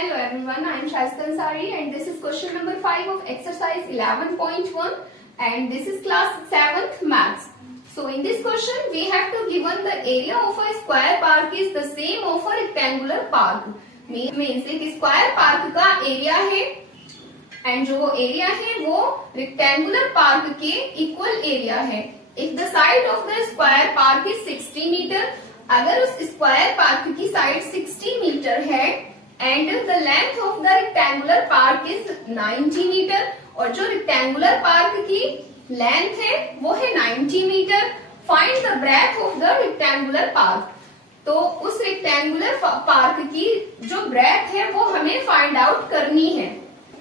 Hello everyone, I am Shazia Ansari and this is question number 5 of exercise 11.1 and this is class 7th maths. So in this question we have to given the area of a square park is the same of a rectangular park. Means एक square park का area है and जो area है वो rectangular park के equal area है. If the side of the square park is 60 meter, अगर उस स्क्वायर पार्क की साइड 60 मीटर है and the length of the rectangular park is 90 meter और जो रेक्टेंगुलर पार्क की लेंथ है वो है 90 meter. Find the breadth of the rectangular park. तो उस रेक्टेंगुलर पार्क की जो ब्रेथ है वो हमें फाइंड आउट करनी है.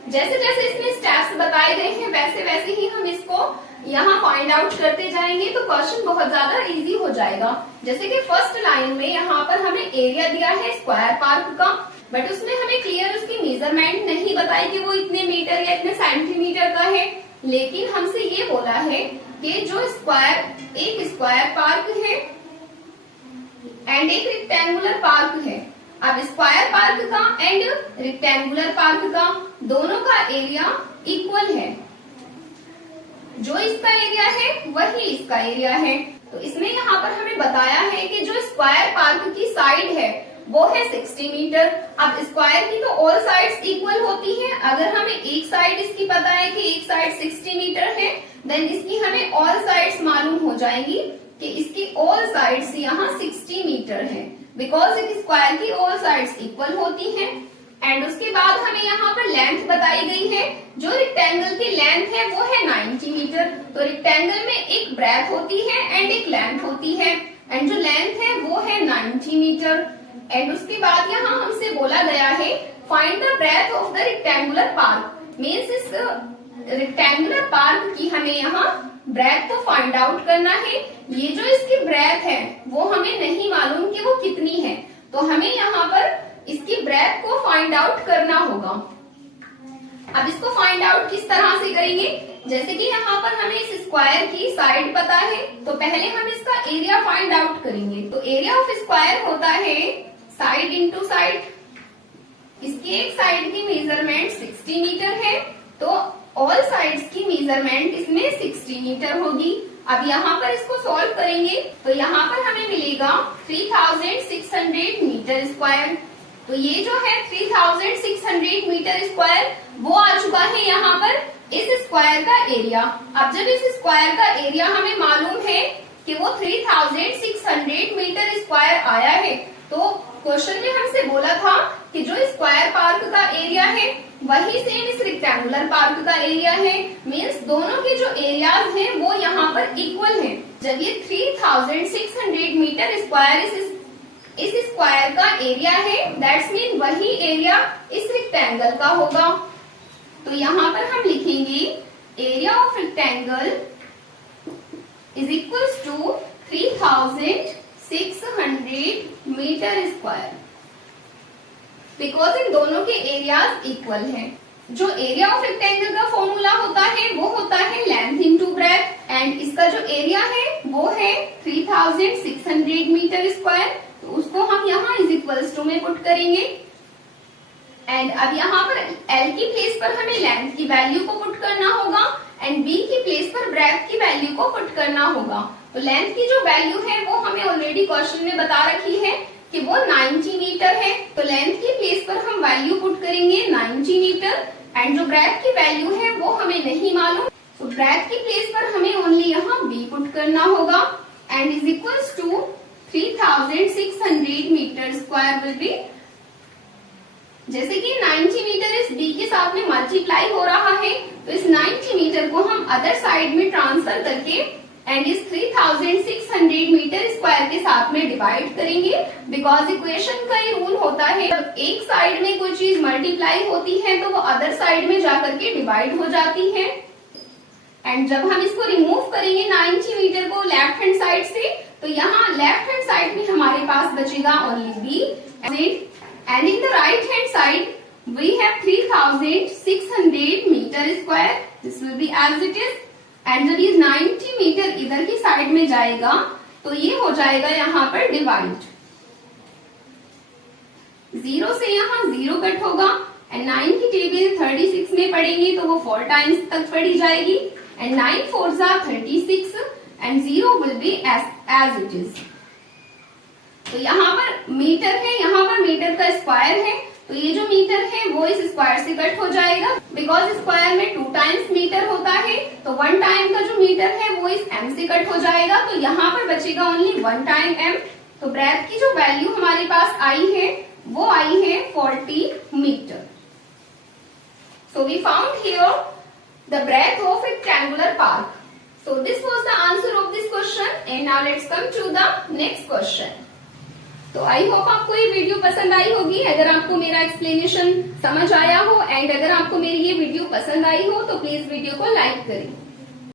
जैसे जैसे इसमें स्टेप्स बताए गए हैं वैसे वैसे ही हम इसको यहाँ फाइंड आउट करते जाएंगे तो क्वेश्चन बहुत ज्यादा इजी हो जाएगा. जैसे कि फर्स्ट लाइन में यहाँ पर हमें एरिया दिया है स्क्वायर पार्क का, बट उसमें हमें क्लियर उसकी मेजरमेंट नहीं बताई कि वो इतने मीटर या इतने सेंटीमीटर का है. लेकिन हमसे ये बोला है कि जो एक स्क्वायर पार्क है एंड एक रेक्टेंगुलर पार्क है. अब स्क्वायर पार्क का एंड रेक्टेंगुलर पार्क का दोनों का एरिया इक्वल है. जो इसका एरिया है वही इसका एरिया है. तो इसमें यहाँ पर हमें बताया है कि जो स्क्वायर पार्क की साइड है वो है 60 मीटर. अब स्क्वायर की तो ऑल साइड्स इक्वल होती हैं. अगर हमें एक साइड इसकी पता है कि एक साइड 60 मीटर है देन इसकी हमें ऑल साइड्स मालूम हो जाएंगी कि इसकी ऑल साइड्स यहाँ 60 मीटर है बिकॉज एक स्क्वायर की ऑल साइड्स इक्वल होती हैं. एंड उसके बाद हमें यहाँ पर लेंथ बताई गई है. जो रेक्टेंगल की लेंथ है वो है 90 मीटर. तो रेक्टेंगल में एक ब्रेथ होती है एंड एक लेंथ होती है एंड जो लेंथ है वो है 90 मीटर. एंड उसके बाद यहाँ हमसे बोला गया है find the breadth of the rectangular park. Means इस रेक्टेंगुलर पार्क की हमें यहाँ ब्रेथ तो फाइंड आउट करना है. ये जो इसकी ब्रेथ है वो हमें नहीं मालूम कि वो कितनी है, तो हमें यहाँ पर इसकी ब्रेथ को फाइंड आउट करना होगा. अब इसको फाइंड आउट किस तरह से करेंगे, जैसे कि यहाँ पर हमें इस स्क्वायर की साइड पता है तो पहले हम इसका एरिया फाइंड आउट करेंगे. तो एरिया ऑफ स्क्वायर होता है साइड इंटू साइड. इसकी एक साइड की मेजरमेंट 60 मीटर है तो ऑल साइड्स की मेजरमेंट इसमें 60 मीटर होगी. अब यहाँ पर इसको सॉल्व करेंगे तो यहाँ पर हमें मिलेगा 3600 मीटर स्क्वायर. तो ये जो है 3600 मीटर स्क्वायर वो आ चुका है यहाँ पर इस स्क्वायर का एरिया. अब जब इस स्क्वायर का एरिया हमें मालूम है कि वो 3600 मीटर स्क्वायर आया है तो क्वेश्चन में हमसे बोला था कि जो स्क्वायर पार्क का एरिया है वही सेम इस रेक्टेंगुलर पार्क का एरिया है. मीन्स दोनों के जो एरियाज हैं वो यहाँ पर इक्वल हैं. जब ये 3600 मीटर स्क्वायर इस स्क्वायर का एरिया है दैट्स मीन वही एरिया इस रेक्टेंगल का होगा. तो यहाँ पर हम लिखेंगे area of rectangle is equals to 3600 meter square because इन दोनों के एरियाज इक्वल हैं. जो एरिया ऑफ रेक्टेंगल का फॉर्मूला होता है वो होता है लेंथ इंटू ब्रेथ एंड इसका जो एरिया है वो है 3600 मीटर स्क्वायर. तो उसको हम यहाँ इज इक्वल्स टू में पुट करेंगे. एंड अब यहाँ पर L की प्लेस पर हमें लेंथ की वैल्यू को पुट करना होगा एंड B की प्लेस पर ब्रेथ की वैल्यू को पुट करना होगा. तो लेंथ की जो वैल्यू है वो हमें ऑलरेडी क्वेश्चन में बता रखी है कि वो 90 मीटर है. तो लेंथ की प्लेस पर हम वैल्यू पुट करेंगे 90 मीटर एंड जो ब्रेथ की वैल्यू है वो हमें नहीं मालूम. तो ब्रेथ की प्लेस पर हमें ओनली यहाँ B पुट करना होगा and is equals to 3600 meter square will be, जैसे कि 90 मीटर इस B के साथ में मल्टीप्लाई हो रहा है तो इस 90 मीटर को हम अदर साइड में ट्रांसफर करके एंड इस 3600 मीटर स्क्वायर के साथ में डिवाइड करेंगे. बिकॉज इक्वेशन का ये रूल होता है जब एक साइड में कोई चीज मल्टीप्लाई होती है तो वो अदर साइड में जाकर के डिवाइड हो जाती है. एंड जब हम इसको रिमूव करेंगे 90 मीटर को लेफ्ट हैंड साइड से तो यहाँ लेफ्ट हैंड साइड में हमारे पास बचेगा only B and in the right hand side we have 3600 meter square. This will be as it is and जब ये 90 मीटर इधर की साइड में जाएगा तो ये हो जाएगा यहाँ पर डिवाइड 0 से यहाँ 0 कट होगा एंड 9 की टेबल 36 में पढ़ेंगे तो वो 4 टाइम्स तक पढ़ी जाएगी and 9 4s are 36 and 0 will be as it is. तो यहाँ पर मीटर है, यहाँ पर मीटर का स्क्वायर है, तो ये जो मीटर है वो इस स्क्वायर से कट हो जाएगा बिकॉज स्क्वायर में 2 टाइम्स मीटर होता है, तो 1 टाइम का जो मीटर है वो इस m से कट हो जाएगा, तो यहाँ पर बचेगा ओनली 1 टाइम m। तो ब्रेथ की जो वैल्यू हमारे पास आई है वो आई है 40 meter. So we found here the breadth of rectangular park. So this was the answer of this question and now let's come to the next question. तो I hope आपको ये वीडियो पसंद आई होगी। अगर आपको मेरा एक्सप्लेनेशन समझ आया हो एंड अगर आपको मेरी ये वीडियो पसंद आई हो तो प्लीज वीडियो को लाइक करें।